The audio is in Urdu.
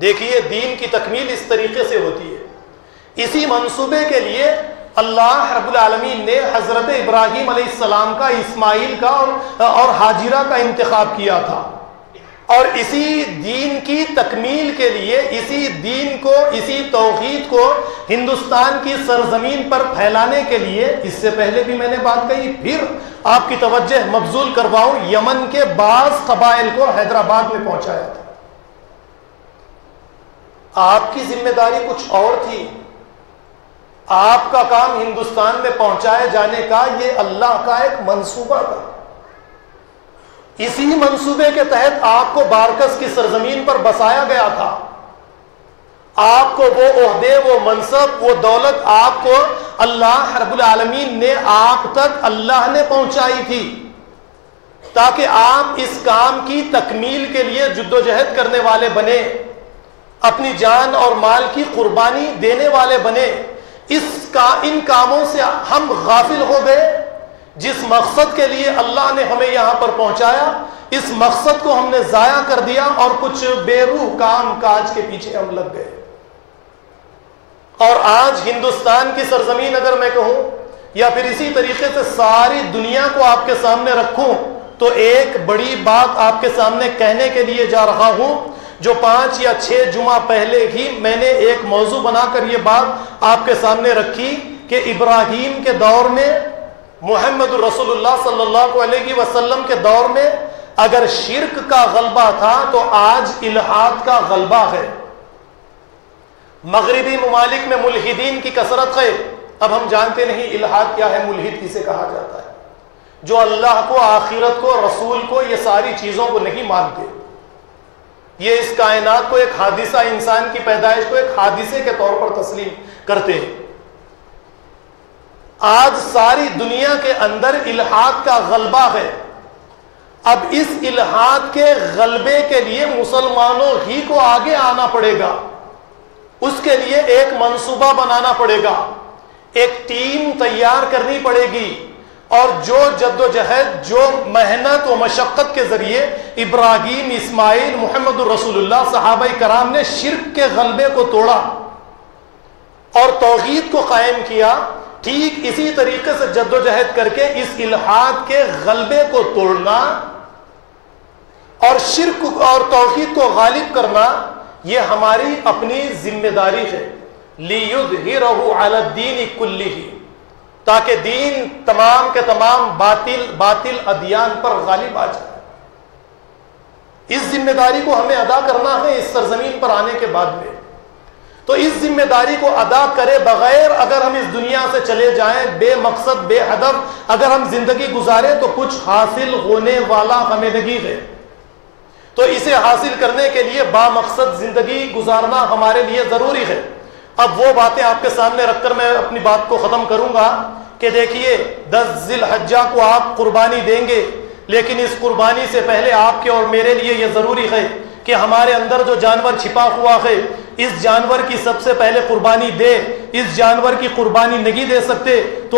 دیکھیے دین کی تکمیل اس طریقے سے ہوتی ہے۔ اسی منصوبے کے لیے اللہ رب العالمین نے حضرت ابراہیم علیہ السلام کا، اسماعیل کا اور ہاجرہ کا انتخاب کیا تھا، اور اسی دین کی تکمیل کے لیے، اسی دین کو، اسی توحید کو ہندوستان کی سرزمین پر پھیلانے کے لیے، اس سے پہلے بھی میں نے بات کہی، پھر آپ کی توجہ مبذول کرواؤں، یمن کے بعض قبائل کو حیدرآباد میں پہنچایا تھا۔ آپ کی ذمہ داری کچھ اور تھی، آپ کا کام ہندوستان میں پہنچائے جانے کا یہ اللہ کا ایک منصوبہ تھا۔ اسی منصوبے کے تحت آپ کو بارکس کی سرزمین پر بسایا گیا تھا۔ آپ کو وہ عہدے، وہ منصب، وہ دولت آپ کو اللہ رب العالمین نے آپ تک اللہ نے پہنچائی تھی، تاکہ آپ اس کام کی تکمیل کے لیے جدوجہد کرنے والے بنے، اپنی جان اور مال کی قربانی دینے والے بنے۔ ان کاموں سے ہم غافل ہو گئے۔ جس مقصد کے لیے اللہ نے ہمیں یہاں پر پہنچایا، اس مقصد کو ہم نے ضائع کر دیا اور کچھ بے روح کام کاج کے پیچھے ہم لگ گئے۔ اور آج ہندوستان کی سرزمین اگر میں کہوں، یا پھر اسی طریقے سے ساری دنیا کو آپ کے سامنے رکھوں، تو ایک بڑی بات آپ کے سامنے کہنے کے لیے جا رہا ہوں، جو 5 یا 6 جمعہ پہلے ہی میں نے ایک موضوع بنا کر یہ بات آپ کے سامنے رکھی کہ ابراہیم کے دور میں، محمد رسول اللہ صلی اللہ علیہ وسلم کے دور میں اگر شرک کا غلبہ تھا تو آج الحاد کا غلبہ ہے۔ مغربی ممالک میں ملحدین کی کثرت ہے۔ اب ہم جانتے نہیں الحاد کیا ہے، ملحد کسے کہا جاتا ہے؟ جو اللہ کو، آخرت کو، رسول کو، یہ ساری چیزوں کو نہیں مانتے، یہ اس کائنات کو، ایک حادثہ، انسان کی پیدائش کو ایک حادثے کے طور پر تسلیم کرتے ہیں۔ آج ساری دنیا کے اندر الحاد کا غلبہ ہے۔ اب اس الحاد کے غلبے کے لیے مسلمانوں ہی کو آگے آنا پڑے گا، اس کے لیے ایک منصوبہ بنانا پڑے گا، ایک ٹیم تیار کرنی پڑے گی، اور جو جد و جہد، جو محنت و مشقت کے ذریعے ابراہیم، اسماعیل، محمد الرسول اللہ، صحابہ کرام نے شرک کے غلبے کو توڑا اور توحید کو قائم کیا، ٹھیک اسی طریقے سے جد و جہد کر کے اس الحاد کے غلبے کو توڑنا اور شرک اور توحید کو غالب کرنا، یہ ہماری اپنی ذمہ داری ہے۔ لِيُظْهِرَهُ عَلَى الدِّينِ كُلِّهِ، تاکہ دین تمام کے تمام باطل ادیان پر غالب آ جائے۔ اس ذمہ داری کو ہمیں ادا کرنا ہے اس سرزمین پر آنے کے بعد میں۔ تو اس ذمہ داری کو ادا کرے بغیر اگر ہم اس دنیا سے چلے جائیں، بے مقصد، بے ہدف اگر ہم زندگی گزاریں، تو کچھ حاصل ہونے والا ہمیں نہیں ہے۔ تو اسے حاصل کرنے کے لیے با مقصد زندگی گزارنا ہمارے لیے ضروری ہے۔ اب وہ باتیں آپ کے سامنے رکھ کر میں اپنی بات کو ختم کروں گا کہ دیکھیے 10 ذی الحجہ کو آپ قربانی دیں گے، لیکن اس قربانی سے پہلے آپ کے اور میرے لیے یہ ضروری ہے کہ ہمارے اندر جو جانور چھپا ہوا ہے، اس جانور کی سب سے پہلے قربانی دے۔ اس جانور کی قربانی نہیں دے سکتے تو